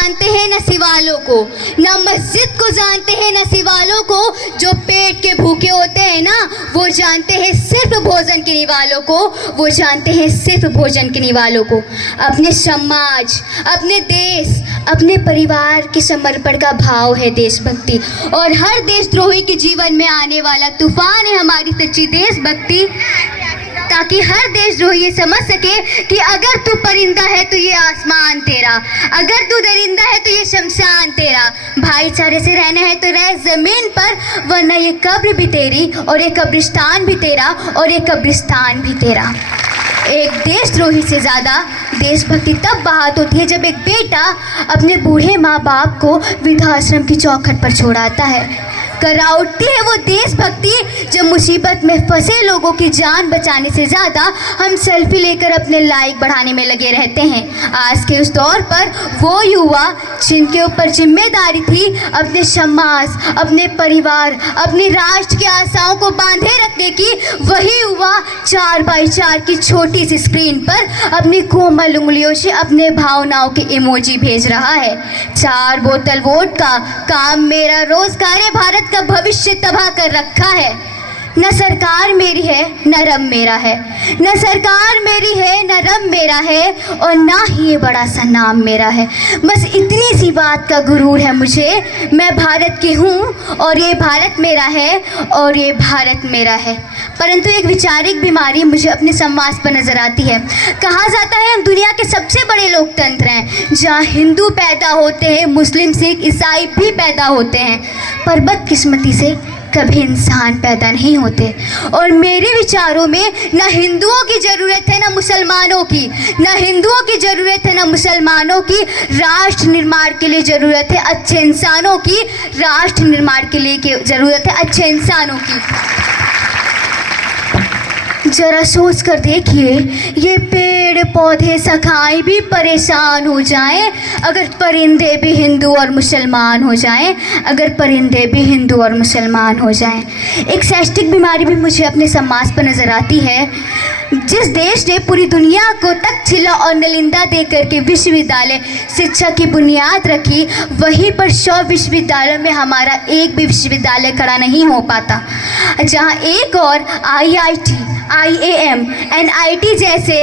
जानते हैं न सिवालों को, न मस्जिद को जानते हैं न सिवालों को। जो पेट के भूखे होते हैं ना, वो जानते हैं सिर्फ भोजन के निवालों को, वो जानते हैं सिर्फ भोजन के निवालों को। अपने समाज, अपने देश, अपने परिवार के समर्पण का भाव है देशभक्ति, और हर देशद्रोही के जीवन में आने वाला तूफान है हमारी सच्ची देशभक्ति। ताकि हर देशद्रोही ये समझ सके कि अगर तू परिंदा है तो ये आसमान तेरा, अगर तू दरिंदा है तो ये शमशान तेरा। भाईचारे से रहना है तो रह जमीन पर, वरना ये कब्र भी तेरी और ये कब्रिस्तान भी तेरा और ये कब्रिस्तान भी तेरा। एक देशद्रोही से ज़्यादा देशभक्ति तब बात होती है जब एक बेटा अपने बूढ़े माँ बाप को वृद्धाश्रम की चौखट पर छोड़ाता है। करा उठती है वो देशभक्ति जब मुसीबत में फंसे लोगों की जान बचाने से ज़्यादा हम सेल्फी लेकर अपने लाइक बढ़ाने में लगे रहते हैं। आज के उस दौर पर वो युवा जिनके ऊपर जिम्मेदारी थी अपने समाज, अपने परिवार, अपने राष्ट्र की आशाओं को बांधे रखने की, वही युवा 4x4 की छोटी सी स्क्रीन पर अपनी कोमल उंगलियों से अपने भावनाओं के इमोजी भेज रहा है। 4 बोतल वोट का काम मेरा रोजगार है भारत का भविष्य तबाह कर रखा है। न सरकार मेरी है न रब मेरा है, न सरकार मेरी है न रब मेरा है, और ना ही ये बड़ा सा नाम मेरा है। बस इतनी सी बात का गुरूर है मुझे, मैं भारत की हूँ और ये भारत मेरा है और ये भारत मेरा है। परंतु एक वैचारिक बीमारी मुझे अपने समाज पर नज़र आती है। कहा जाता है हम दुनिया के सबसे बड़े लोकतंत्र हैं, जहाँ हिंदू पैदा होते हैं, मुस्लिम, सिख, ईसाई भी पैदा होते हैं, पर बदकिस्मती से कभी इंसान पैदा नहीं होते। और मेरे विचारों में न हिंदुओं की ज़रूरत है न मुसलमानों की, न हिंदुओं की ज़रूरत है न मुसलमानों की। राष्ट्र निर्माण के लिए ज़रूरत है अच्छे इंसानों की, राष्ट्र निर्माण के लिए ज़रूरत है अच्छे इंसानों की। जरा सोच कर देखिए, ये पेड़ पौधे शाखाएं भी परेशान हो जाएं अगर परिंदे भी हिंदू और मुसलमान हो जाएं, अगर परिंदे भी हिंदू और मुसलमान हो जाएं। एक सैस्टिक बीमारी भी मुझे अपने समाज पर नज़र आती है। जिस देश ने पूरी दुनिया को तक्षशिला और नालंदा देकर के विश्वविद्यालय शिक्षा की बुनियाद रखी, वहीं पर 100 विश्वविद्यालयों में हमारा एक भी विश्वविद्यालय खड़ा नहीं हो पाता। जहां एक और IIT, IAM, NIT जैसे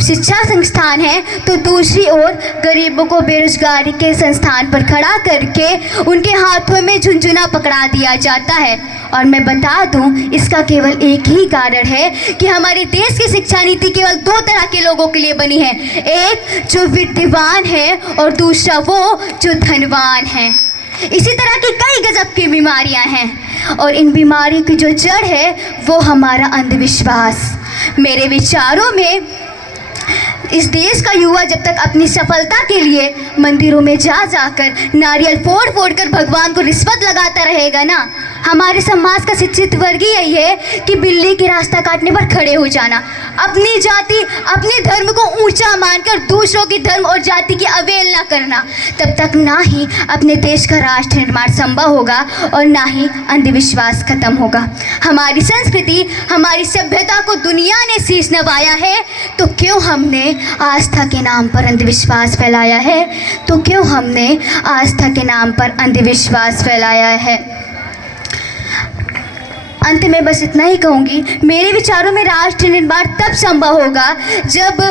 शिक्षा संस्थान हैं, तो दूसरी ओर गरीबों को बेरोजगारी के संस्थान पर खड़ा करके उनके हाथों में झुनझुना पकड़ा दिया जाता है। और मैं बता दूं, इसका केवल एक ही कारण है कि हमारे देश की शिक्षा नीति केवल 2 तरह के लोगों के लिए बनी है, एक जो विद्वान है और दूसरा वो जो धनवान है। इसी तरह की कई गजब की बीमारियां हैं, और इन बीमारियों की जो जड़ है वो हमारा अंधविश्वास। मेरे विचारों में इस देश का युवा जब तक अपनी सफलता के लिए मंदिरों में जा जाकर नारियल फोड़ फोड़ कर भगवान को रिश्वत लगाता रहेगा ना, हमारे समाज का शिक्षित वर्ग ही यही है कि बिल्ली के रास्ता काटने पर खड़े हो जाना, अपनी जाति, अपने धर्म को ऊंचा मानकर दूसरों की धर्म और जाति की अवहेलना करना। तब तक ना ही अपने देश का राष्ट्र निर्माण संभव होगा और ना ही अंधविश्वास खत्म होगा। हमारी संस्कृति, हमारी सभ्यता को दुनिया ने शीश नवाया है, तो क्यों हमने आस्था के नाम पर अंधविश्वास फैलाया है, तो क्यों हमने आस्था के नाम पर अंधविश्वास फैलाया है। अंत में बस इतना ही कहूँगी, मेरे विचारों में राष्ट्र निर्माण तब संभव होगा जब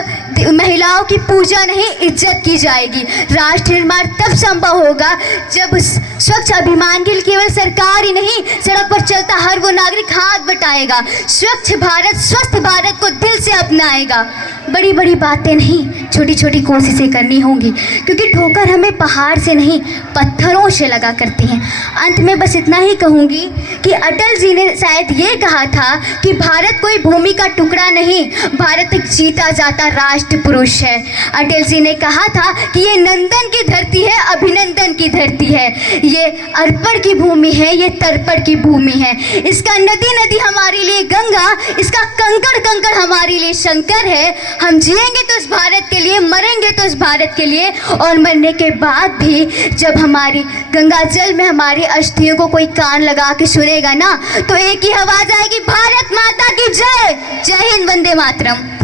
महिलाओं की पूजा नहीं इज्जत की जाएगी। राष्ट्र निर्माण तब संभव होगा जब स्वच्छ अभियान के लिए केवल सरकार ही नहीं, सड़क पर चलता हर वो नागरिक हाथ बटाएगा, स्वच्छ भारत, स्वस्थ भारत को दिल से अपनाएगा। बड़ी बड़ी बातें नहीं, छोटी छोटी कोशिशें करनी होंगी, क्योंकि ठोकर हमें पहाड़ से नहीं पत्थरों से लगा करती हैं। अंत में बस इतना ही कहूँगी कि अटल जी ने शायद ये कहा था कि भारत कोई भूमि का टुकड़ा नहीं, भारत एक जीता जाता राष्ट्र पुरुष है। अटल जी ने कहा था कि ये नंदन की धरती है, अभिनंदन की धरती है, ये अर्पण की भूमि है, ये तर्पण की भूमि है। इसका नदी नदी हमारे लिए गंगा, इसका कंकड़ कंकड़ हमारे लिए शंकर है। हम जिएंगे तो इस भारत के लिए, मरेंगे तो इस भारत के लिए, और मरने के बाद भी जब हमारी गंगा जल में हमारी अस्थियों को कोई कान लगा के सुनेगा ना, तो एक ही आवाज आएगी, भारत माता की जय। जय हिंद, वंदे मातरम।